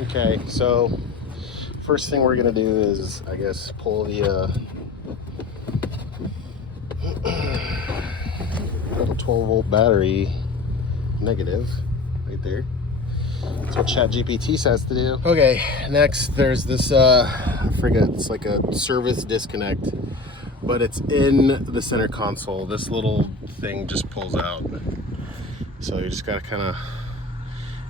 Okay, so first thing we're gonna do is, I guess, pull the little 12-volt battery negative right there. That's what ChatGPT says to do. Okay, next there's this, I forget, it's like a service disconnect, but it's in the center console. This little thing just pulls out. So you just gotta kind of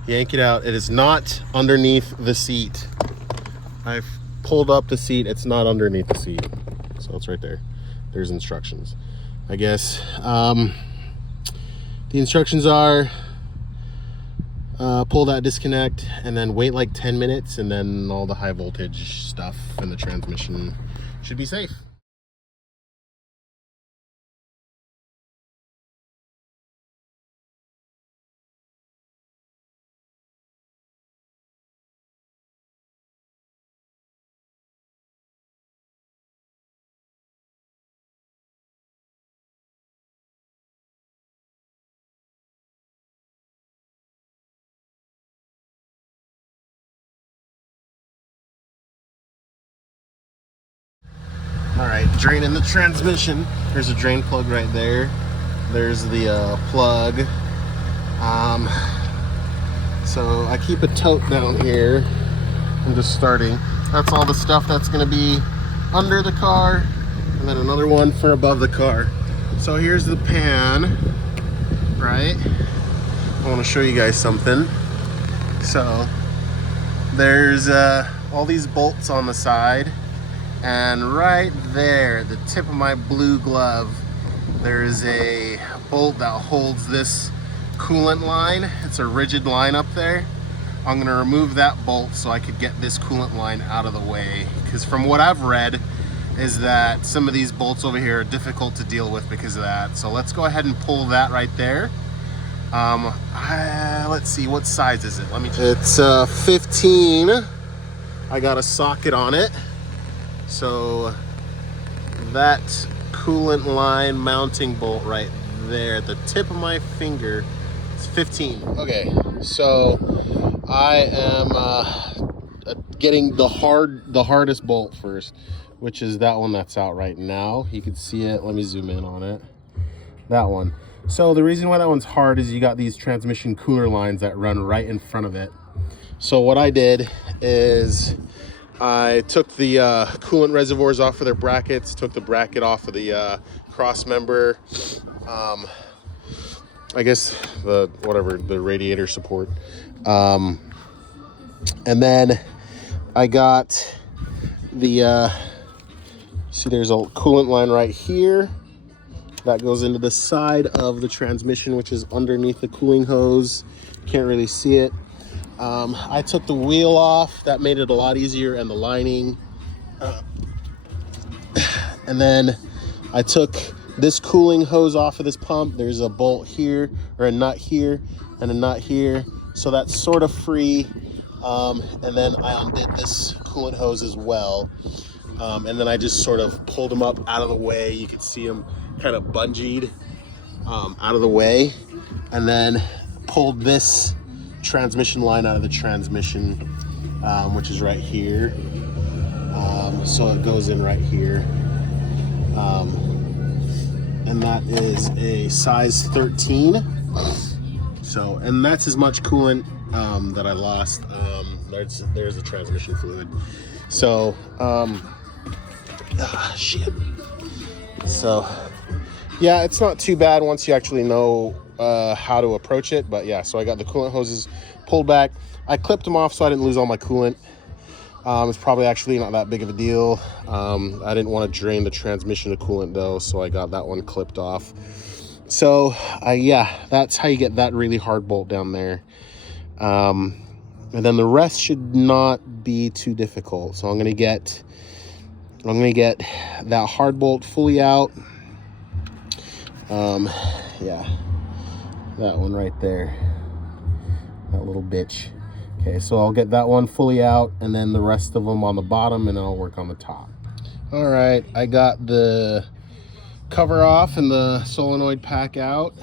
yank it out. It is not underneath the seat. I've pulled up the seat. It's not underneath the seat. So it's right there. There's instructions. I guess the instructions are pull that disconnect and then wait like 10 minutes, and then all the high voltage stuff in the transmission should be safe. All right, draining the transmission. There's a drain plug right there. There's the plug. So I keep a tote down here. I'm just starting. That's all the stuff that's gonna be under the car, and then another one for above the car. So here's the pan, right? I wanna show you guys something. So there's all these bolts on the side. And right there, the tip of my blue glove, there's a bolt that holds this coolant line. It's a rigid line up there. I'm gonna remove that bolt so I could get this coolant line out of the way. Because from what I've read, is that some of these bolts over here are difficult to deal with because of that. So let's go ahead and pull that right there. Let's see, what size is it? Let me check. It's 15. I got a socket on it. So that coolant line mounting bolt right there at the tip of my finger is 15. Okay, so I am getting the hardest bolt first, which is that one that's out right now. You can see it. Let me zoom in on it. That one. So the reason why that one's hard is you got these transmission cooler lines that run right in front of it. So what I did is I took the coolant reservoirs off of their brackets, took the bracket off of the cross member, I guess the radiator support, and then I got the see, there's a coolant line right here that goes into the side of the transmission, which is underneath the cooling hose. Can't really see it. I took the wheel off. That made it a lot easier, and the lining. And then I took this cooling hose off of this pump. There's a bolt here, or a nut here, and a nut here. So that's sort of free. And then I undid this coolant hose as well. And then I just sort of pulled them up out of the way. You can see them kind of bungeed out of the way. And then pulled this transmission line out of the transmission, which is right here. So it goes in right here. And that is a size 13. So, and that's as much coolant that I lost. There's the transmission fluid. So, shit. So, yeah, it's not too bad once you actually know how to approach it. But yeah, so I got the coolant hoses pulled back. I clipped them off so I didn't lose all my coolant. It's probably actually not that big of a deal. I didn't want to drain the transmission of coolant though, so I got that one clipped off. So yeah, that's how you get that really hard bolt down there. And then the rest should not be too difficult. So I'm gonna get that hard bolt fully out. Yeah, that one right there, that little bitch. Okay, so I'll get that one fully out, and then the rest of them on the bottom, and then I'll work on the top. All right, I got the cover off and the solenoid pack out.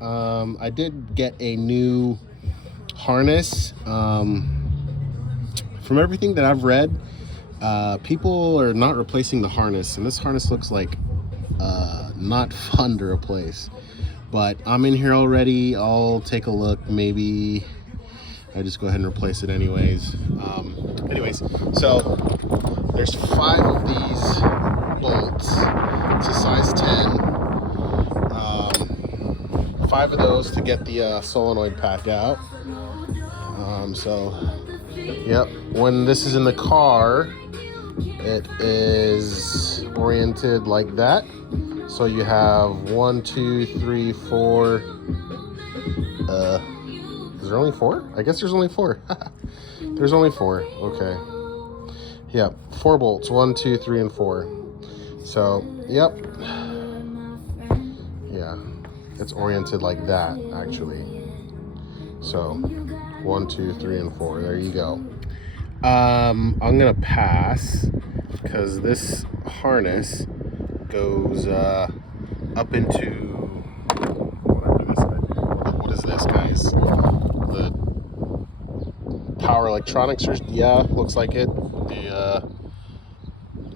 I did get a new harness. from everything that I've read, people are not replacing the harness, and this harness looks like not fun to replace. But I'm in here already. I'll take a look. Maybe I just go ahead and replace it anyways. So there's 5 of these bolts. It's a size 10. 5 of those to get the solenoid pack out. Yep, when this is in the car, it is oriented like that. So you have 1, 2, 3, 4. Is there only 4? I guess there's only 4. There's only 4. Okay. Yep, 4 bolts. 1, 2, 3, and 4. So, yep. Yeah, it's oriented like that, actually. So, 1, 2, 3, and 4. There you go. I'm gonna pass because this harness goes up into whatever this is. What is this, guys? The power electronics, or yeah, looks like it. The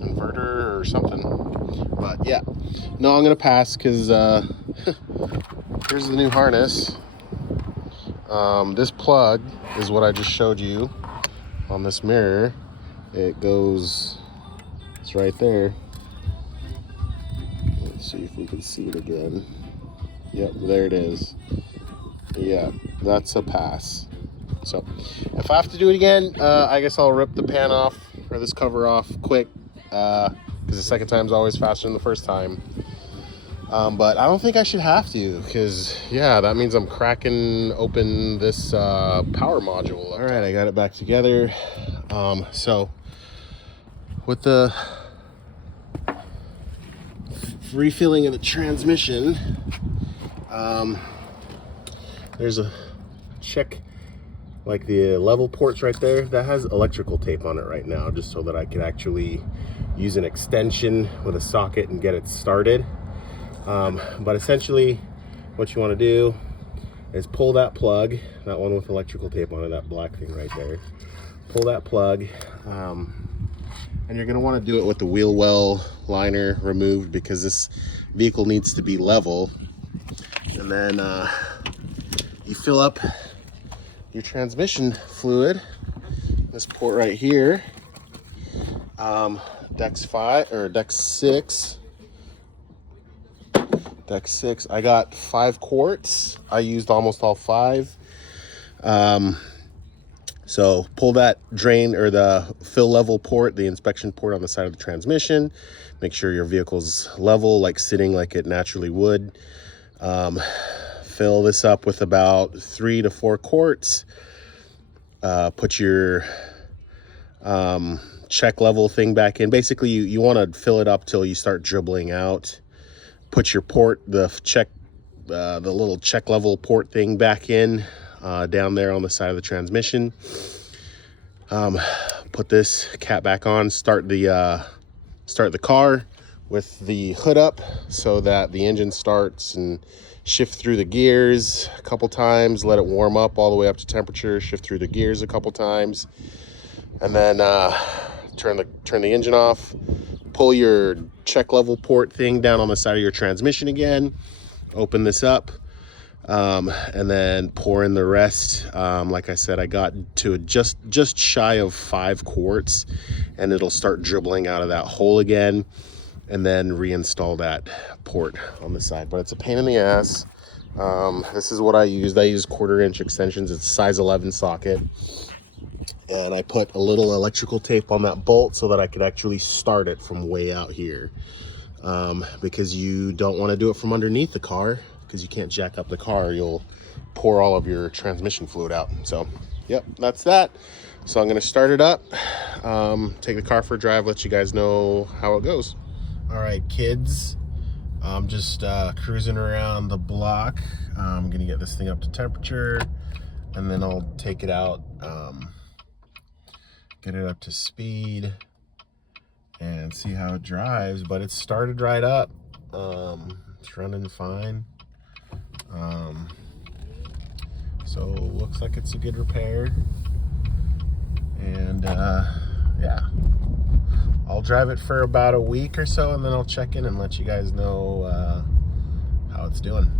inverter or something. But yeah, no, I'm gonna pass because here's the new harness. This plug is what I just showed you on this mirror. It goes, it's right there. Let's see if we can see it again. Yep, there it is. Yeah, that's a pass. So if I have to do it again, I guess I'll rip the pan off, or this cover off quick, because the second time's always faster than the first time. But I don't think I should have to, because yeah, that means I'm cracking open this power module. All right, I got it back together. So with the refilling of the transmission, there's a check, like the level ports right there, that has electrical tape on it right now, just so that I can actually use an extension with a socket and get it started. But essentially what you want to do is pull that plug, that one with electrical tape on it, that black thing right there. Pull that plug, and you're going to want to do it with the wheel well liner removed, because this vehicle needs to be level. And then you fill up your transmission fluid, this port right here, deck 6. I got 5 quarts. I used almost all 5. So pull that drain, or the fill level port, the inspection port on the side of the transmission. Make sure your vehicle's level, like sitting like it naturally would. Fill this up with about 3 to 4 quarts. Put your check level thing back in. Basically, you want to fill it up till you start dribbling out. Put your port, the little check level port thing back in, down there on the side of the transmission. Put this cap back on. Start the car with the hood up, so that the engine starts, and shift through the gears a couple times. Let it warm up all the way up to temperature. Shift through the gears a couple times, and then turn the engine off. Pull your check level port thing down on the side of your transmission again. Open this up, and then pour in the rest. Like I said, I got to just shy of 5 quarts, and it'll start dribbling out of that hole again, and then reinstall that port on the side. But it's a pain in the ass. This is what I used. I used 1/4-inch extensions. It's size 11 socket. And I put a little electrical tape on that bolt so that I could actually start it from way out here. Because you don't want to do it from underneath the car, because you can't jack up the car. You'll pour all of your transmission fluid out. So, yep, that's that. So I'm going to start it up, take the car for a drive, let you guys know how it goes. All right, kids. I'm just cruising around the block. I'm going to get this thing up to temperature, and then I'll take it out, get it up to speed, and see how it drives. But it started right up. It's running fine. So looks like it's a good repair. And And yeah, I'll drive it for about a week or so, and then I'll check in and let you guys know how it's doing.